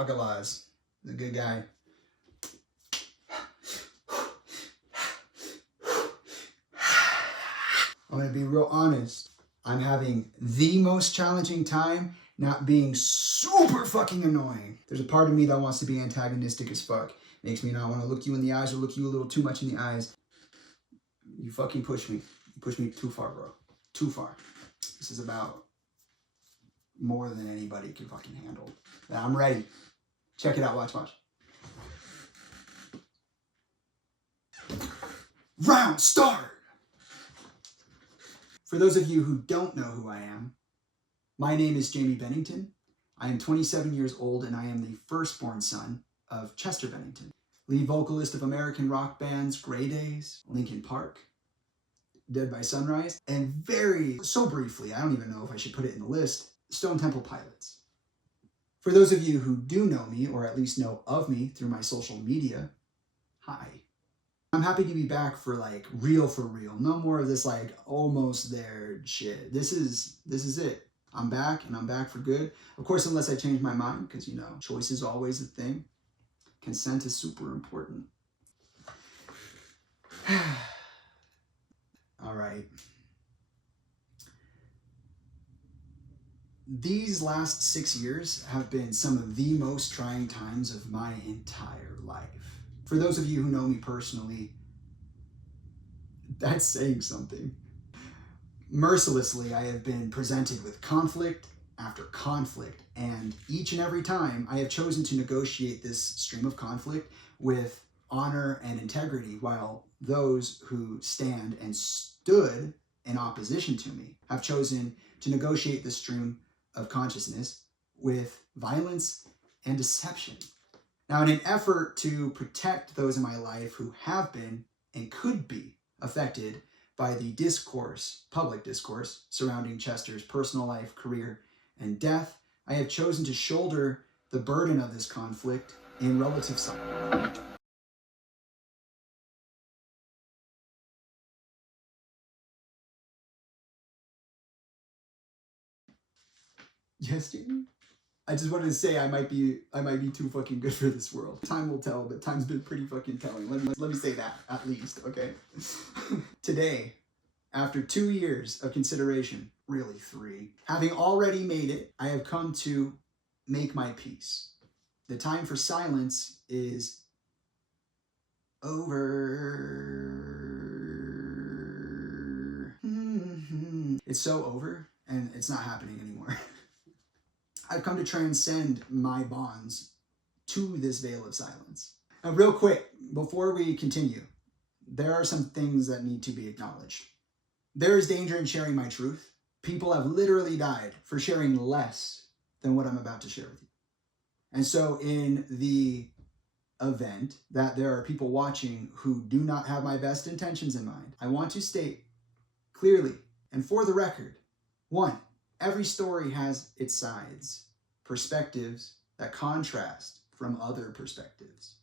Agalaz, the good guy. I'm going to be real honest. I'm having the most challenging time not being super fucking annoying. There's a part of me that wants to be antagonistic as fuck. Makes me not want to look you in the eyes or look you a little too much in the eyes. You fucking push me. You push me too far, bro. Too far. This is about more than anybody can fucking handle. Now I'm ready. Check it out. Watch. Round start! For those of you who don't know who I am, my name is Jamie Bennington. I am 27 years old and I am the firstborn son of Chester Bennington, lead vocalist of American rock bands Grey Daze, Linkin Park, Dead by Sunrise, and so briefly, I don't even know if I should put it in the list, Stone Temple Pilots. For those of you who do know me, or at least know of me through my social media, hi. I'm happy to be back for real for real. No more of this almost there shit. This is it. I'm back and I'm back for good. Of course, unless I change my mind, because choice is always a thing. Consent is super important. All right. These last 6 years have been some of the most trying times of my entire life. For those of you who know me personally, that's saying something. Mercilessly, I have been presented with conflict after conflict, and each and every time I have chosen to negotiate this stream of conflict with honor and integrity, while those who stand and stood in opposition to me have chosen to negotiate the stream of consciousness with violence and deception. Now, in an effort to protect those in my life who have been and could be affected by the public discourse surrounding Chester's personal life, career, and death, I have chosen to shoulder the burden of this conflict in relative silence. Yes, Jamie? I just wanted to say I might be too fucking good for this world. Time will tell, but time's been pretty fucking telling. Let me say that, at least, okay? Today, after 2 years of consideration, really 3, having already made it, I have come to make my peace. The time for silence is over. It's so over, and it's not happening anymore. I've come to transcend my bonds to this veil of silence. Now, real quick, before we continue, there are some things that need to be acknowledged. There is danger in sharing my truth. People have literally died for sharing less than what I'm about to share with you. And so in the event that there are people watching who do not have my best intentions in mind, I want to state clearly and for the record, 1, every story has its sides, perspectives that contrast from other perspectives.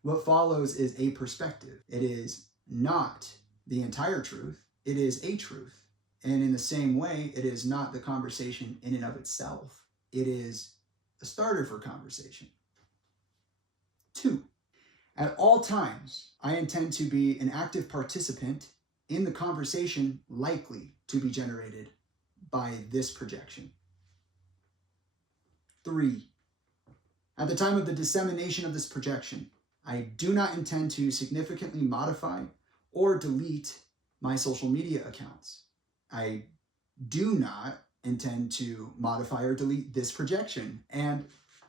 What follows is a perspective. It is not the entire truth. It is a truth. And in the same way, it is not the conversation in and of itself. It is a starter for conversation. 2, at all times, I intend to be an active participant in the conversation likely to be generated by this projection. 3, at the time of the dissemination of this projection, I do not intend to significantly modify or delete my social media accounts. I do not intend to modify or delete this projection. And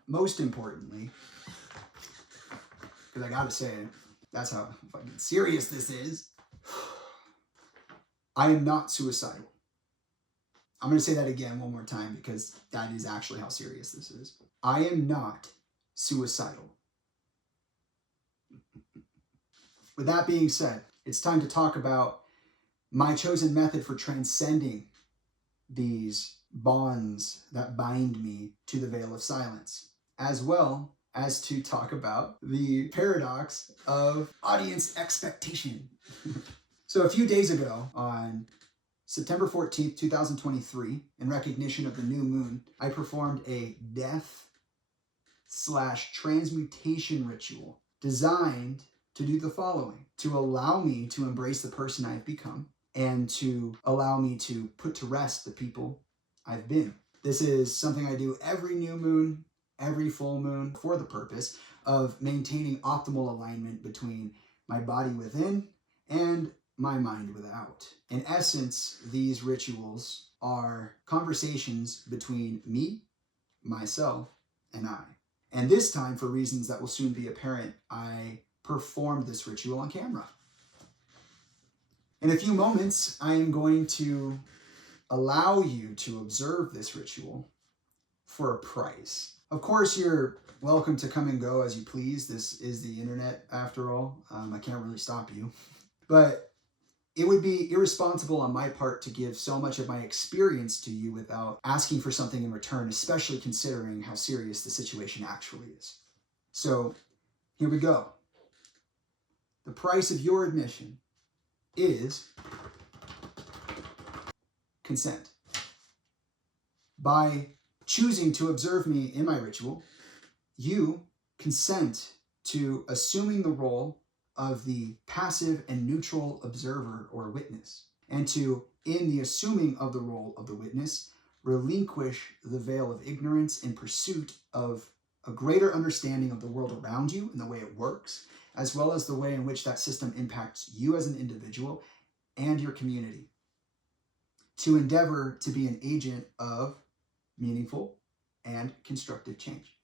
most importantly, because I gotta say it, that's how fucking serious this is, I am not suicidal. I'm gonna say that again one more time because that is actually how serious this is. I am not suicidal. With that being said, it's time to talk about my chosen method for transcending these bonds that bind me to the veil of silence, as well as to talk about the paradox of audience expectation. So a few days ago, on September 14th, 2023, in recognition of the new moon, I performed a death transmutation ritual designed to do the following: to allow me to embrace the person I've become and to allow me to put to rest the people I've been. This is something I do every new moon, every full moon, for the purpose of maintaining optimal alignment between my body within and my mind without. In essence, these rituals are conversations between me, myself, and I. And this time, for reasons that will soon be apparent, I performed this ritual on camera. In a few moments, I am going to allow you to observe this ritual for a price. Of course, you're welcome to come and go as you please. This is the internet, after all. I can't really stop you. But it would be irresponsible on my part to give so much of my experience to you without asking for something in return, especially considering how serious the situation actually is. So here we go. The price of your admission is consent. By choosing to observe me in my ritual, you consent to assuming the role of the passive and neutral observer or witness, and to, in the assuming of the role of the witness, relinquish the veil of ignorance in pursuit of a greater understanding of the world around you and the way it works, as well as the way in which that system impacts you as an individual and your community, to endeavor to be an agent of meaningful and constructive change.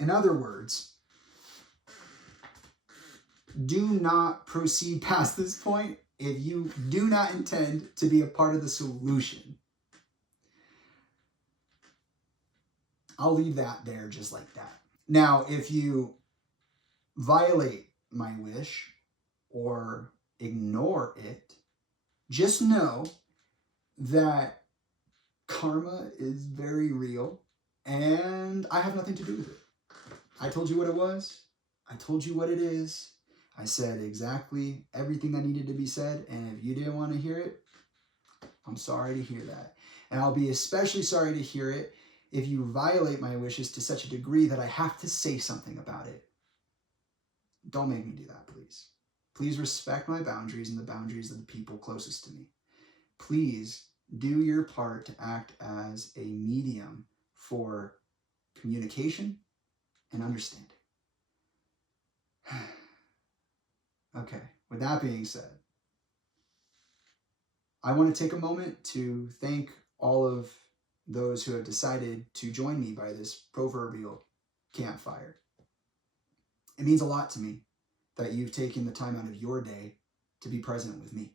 In other words, do not proceed past this point if you do not intend to be a part of the solution. I'll leave that there just like that. Now, if you violate my wish or ignore it, just know that karma is very real and I have nothing to do with it. I told you what it was. I told you what it is. I said exactly everything that needed to be said, and if you didn't want to hear it, I'm sorry to hear that. And I'll be especially sorry to hear it if you violate my wishes to such a degree that I have to say something about it. Don't make me do that, please. Please respect my boundaries and the boundaries of the people closest to me. Please do your part to act as a medium for communication and understanding. Okay, with that being said, I want to take a moment to thank all of those who have decided to join me by this proverbial campfire. It means a lot to me that you've taken the time out of your day to be present with me.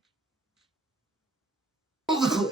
Roll the clip!